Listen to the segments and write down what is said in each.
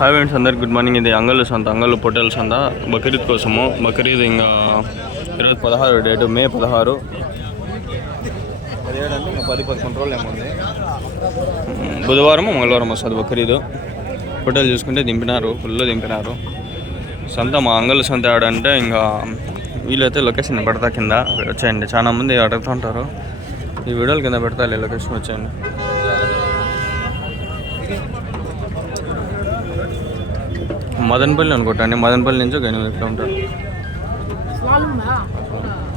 Hi friends, అందరికి good morning. ఇది అంగళ్ళు సంత, అంగళ్ళు పొట్టేల సంత బక్రీద్ కోసము. బక్రీద్ ఇంకా ఈరోజు 16 డేటు, మే 16. 17 అంటే ఇంకా 10-11 రోజులు ఏముంది. బుధవారం మంగళవారం వస్తుంది బక్రీద్. పొట్టేలు చూసుకుంటే దింపినారు, ఫుల్ దింపినారు. సంత మా అంగళ్ళు సంత ఆడంటే ఇంకా వీలైతే లొకేషన్ పెడతా కింద వచ్చేయండి. చాలా మంది అడుగుతుంటారు, ఈ వీడియోల కింద పెడతా లొకేషన్ వచ్చేయండి. मदनपल्ली अनुకుంటా అండి. మదనపల్లి నుంచి 8 కిలోమీటర్లు.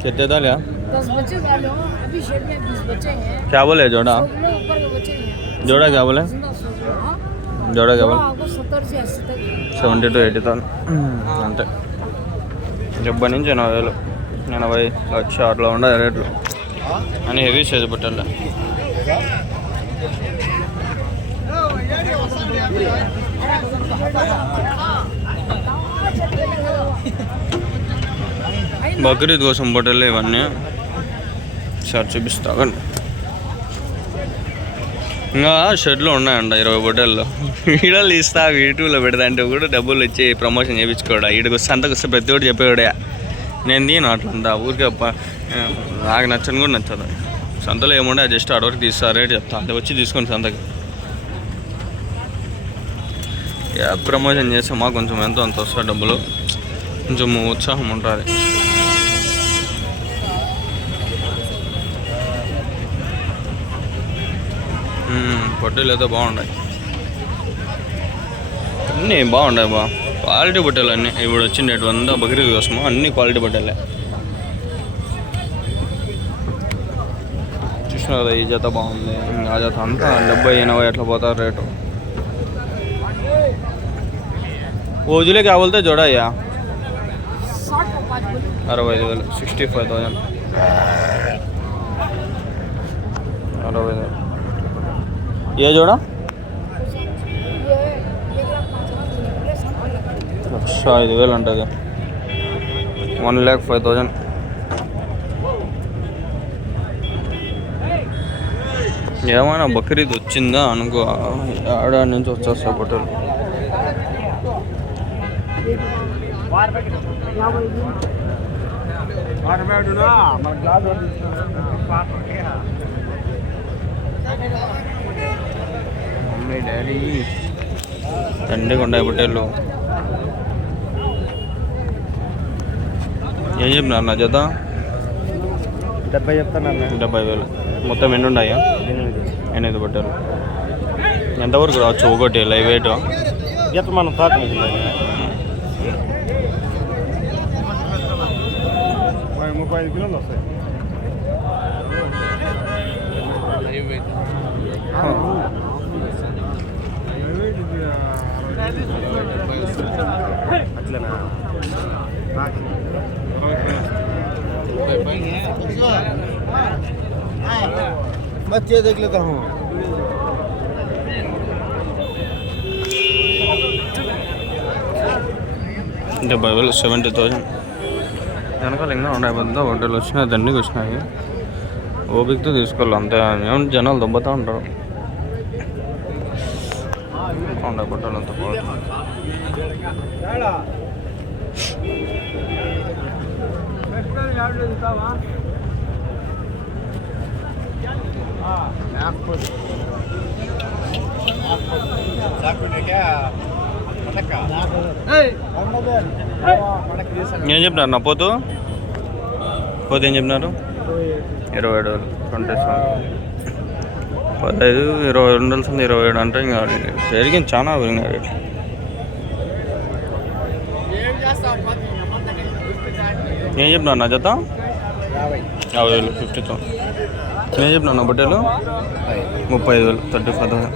कितने दाल है? 10 बच्चे डाले हो अभी शेड में 20 बच्चे हैं. क्या बोले जोड़ा? ऊपर के बच्चे हैं. जोड़ा क्या बोले? जोड़ा क्या बोले? आपको 70 से 80 तक 70 to 80 అంతే. 70 నుంచి 80,000, 80 లక్ష అట్లా ఉండే రేట్లు అని హెవీ సైజు పట్టాలి. బక్రీద్ కోసం బట్టలు ఇవన్నీ సార్ చూపిస్తాకండి. ఇంకా షెడ్లో ఉన్నాయంట 20 బట్టలు. వీడియోలు ఇస్తా, యూట్యూబ్లో పెడతా అంటే కూడా డబ్బులు ఇచ్చి ప్రమోషన్ చేయించుకోడా. వీడికి సంతకు వస్తే ప్రతి ఒక్కటి చెప్పేవాడే. నేను తీను అట్లంతా ఊరికే నాకు నచ్చని కూడా నచ్చదు. సంతలో ఏముండే జస్ట్ అడవరకు తీస్తా, రేట్ చెప్తా, అంటే వచ్చి తీసుకొని సంతకి ప్రమోషన్ చేస్తే మాకు కొంచెం ఎంతో అంత వస్తుంది డబ్బులు, కొంచెం ఉత్సాహం ఉంటుంది. పొట్టేలు అయితే బాగున్నాయి, అన్నీ బాగున్నాయి. క్వాలిటీ పొట్టేలు అన్నీ. ఇప్పుడు వచ్చిండేటు అంతా బక్రీద్ కోసము అన్నీ క్వాలిటీ పొట్టేలే. చూసినా కదా, ఈ జత బాగుంది. ఆ జత అంతా 70-80 అట్లా పోతారు రేటు. ఓజులే क्या बोलते जोड़ा या 65,000, 65,000, 60,000. ये जोड़ा 1,05,000 ఉంటుంది. 1,05,000. ఏమైనా బక్రీద్ వచ్చిందా అనుకో, ఆడ నుంచి వచ్చేస్తా పొట్టలు. మమ్మీ డాడీ దండిగా ఉన్నాయి పొట్టేళ్ళు. ఏం చెప్పినారు నా జత? 70 చెప్తాను. 70,000. మొత్తం ఎన్ని ఉన్నాయా? 8 పొట్టేలు. ఎంతవరకు రావచ్చు ఒకటి లైవ్ వెయిట్? మనం 35 కిలోలు వస్తాయి. అట్లనా? बच्चे देख लेता हूँ. $70,000, 70,000. వెనకాల ఇంకా ఉన్నాయి, పెద్ద హోటల్ వచ్చినాయి, దండికి వచ్చినాయి. ఓపికతో తీసుకోవాలి అంతే. ఏమంటే జనాలు దొబ్బతా ఉంటారు. ఉండే బట్టలు అంతా పోతుంది. ఏం చెప్పినారు నా పోతు ఏం చెప్పినారు? 27,000, 15, 20 ఉండాల్సింది 27 అంటే ఇంకా పెరిగింది, చాలా పెరిగినాయి రేట్లు. ఏం చెప్పినారు నా జత? 50,000, 50,000. ఏం చెప్పినా నా బట్టలు? 35,000, 35,000.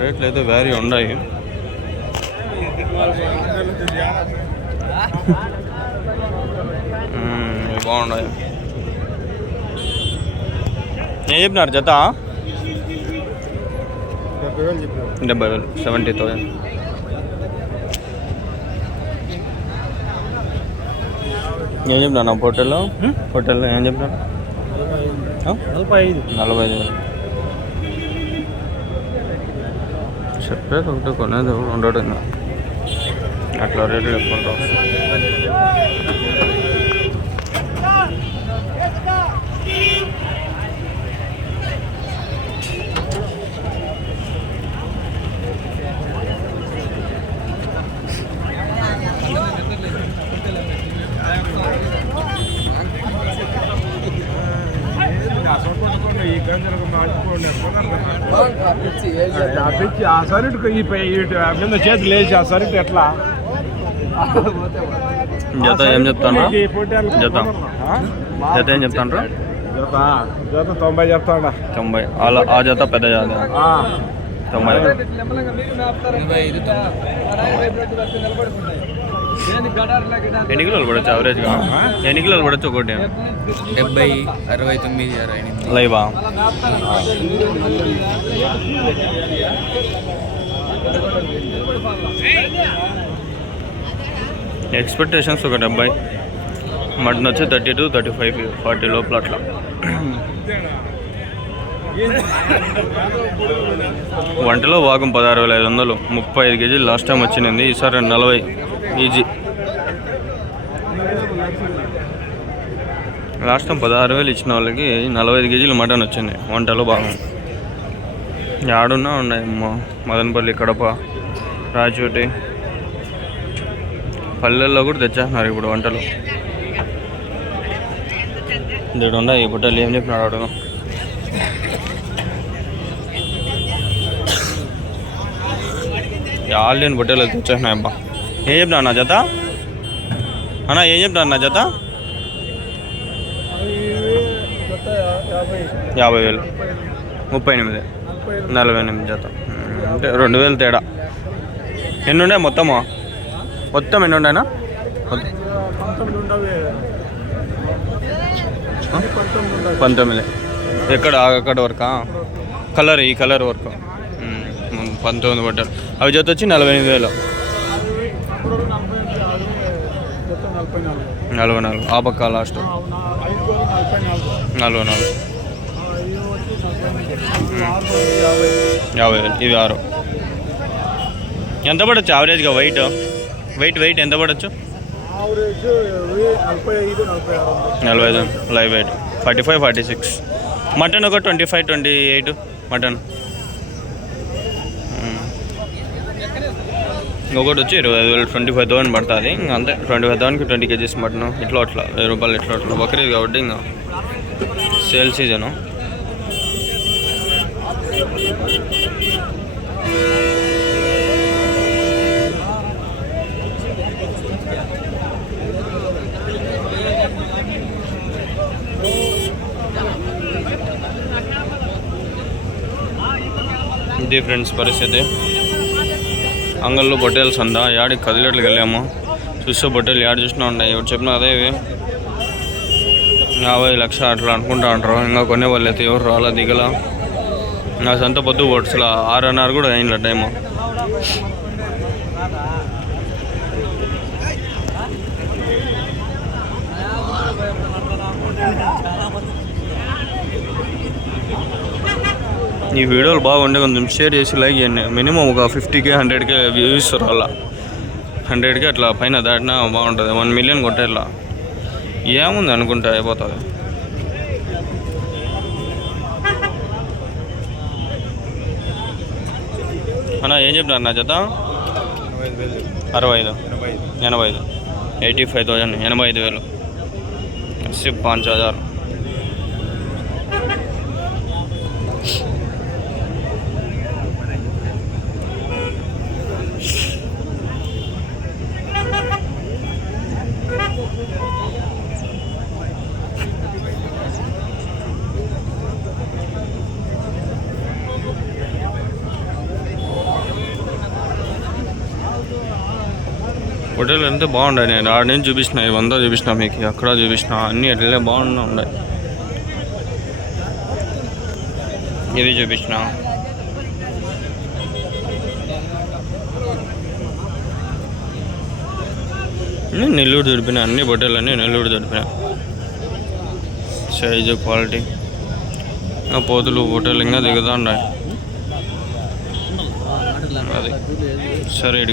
రేట్లు అయితే వేరీ ఉన్నాయి. బాగున్నాయి. ఏం చెప్పినారు జత? 70,000, 70,000. ఏం చెప్పినా హోటల్లో? హోటల్లో ఏం చెప్పినా? 45. 45. చెప్పేది ఒకటి కొనేది ఉండడు ఇంకా అట్లా రేట్లు చెప్పుకుంటాం. ఆ సరిట్ కింద చేతులు వేసి ఆ సరిట్ ఎట్లా జత ఏం చెప్తాను జత జత ఏం చెప్తాను జత జత 90 చెప్తాడా 90 అలా ఆ జత పెద్ద జాత 90. ఎన్ని కిలోలు పడచ్చు యావరేజ్గా? ఎన్ని కిలోలు పడచ్చు ఒకటి? 70, 69, 68. లైవా? ఎక్స్పెక్టేషన్స్ ఒక 70, మటన్ వచ్చి 32, 35, 40 లోపల అట్లా. వంటలో భాగం 16,500, 35 కేజీలు లాస్ట్ టైం వచ్చింది, ఈసారి 40 ఈజీ. లాస్ట్ టైం 16,000 ఇచ్చిన వాళ్ళకి 45 కేజీలు మటన్ వచ్చింది వంటలో భాగం. యాడున్నా ఉన్నాయి మదనపల్లి, కడప, రాయచోటి, పల్లెల్లో కూడా తెచ్చేస్తున్నారు ఇప్పుడు వంటలు. దీడు ఉన్నాయి ఈ బుట్టలు ఏం చెప్పినాడు అడుగు. ఆల్రెడీ బుట్టలు తెచ్చేసినాయి అబ్బా. ఏం చెప్తా అన్న జత? అన్న ఏం చెప్తా అన్న జత? 50,000, 38, 48 జత అంటే 2,000 తేడా. ఎన్ని ఉన్నాయి మొత్తము? మొత్తం ఎన్ని ఉన్నాయినా? 19. ఎక్కడ అక్కడ వరకా? కలర్ ఈ కలర్ వరకు 19 బట్టలు. అవి జత వచ్చి 48,000. 44 ఆ పక్క లాస్ట్ 44. 50,000 ఇవి 6. ఎంత పడవచ్చు యావరేజ్గా? వెయిట్ ఎంత పడవచ్చు? 45 లైవ్ వెయిట్, 45, 46. మటన్ ఒక 25, 28 మటన్. ఇంకొకటి వచ్చి 25,000, 25,000 పడుతుంది. ఇంకా అంతే 25,000కి 20 కేజీస్ మటన్. ఇట్లా అట్లా 1000 రూపాయలు ఇట్లా అట్లా. బక్రీద్ కాబట్టి ఇంకా సేల్ సీజను. ఇది ఫ్రెండ్స్ పరిస్థితి. అంగళ్ళు బొట్టేలు సంద యాడికి కదిలేట్లకి వెళ్ళాము. చూస్తే బొట్టేలు యాడ్ చూసినా ఉన్నాయి. ఎవరు చెప్పినా అదే 50 లక్షలు అట్లా అనుకుంటా అంటారు. ఇంకా కొనే వాళ్ళు అయితే ఎవరు రాలా దిగల. నా సొంత పొద్దు బొట్సల 6:30 కూడా అయింది టైము. ఈ వీడియోలు బాగుండే కొంచెం షేర్ చేసి లైక్ చేయండి. మినిమం ఒక 50K 100K వ్యూస్ రాలా. 100K అట్లా పైన దాటినా బాగుంటుంది. 1 మిలియన్ కొట్టేలా ఏముంది అనుకుంటే అయిపోతుంది. అన్నా ఏం చెప్తున్నారు నా జత? 65, 85, 85,000, 85,000, 5,000. హోటల్ అంతే బాగుండే. నేను ఆడ నుంచి చూపించిన, ఇవంతా చూపించిన మీకు, అక్కడ చూపించిన, అన్నీ అట్లే బాగున్నా ఉన్నాయి. ఇది చూపించిన. నెల్లూరు దొరికిన అన్ని బొట్టలు అన్నీ నెల్లూరు దొరికిన. సైజు క్వాలిటీ పోతులు హోటల్ ఇంకా దిగుతా ఉన్నాయి. అది సరే.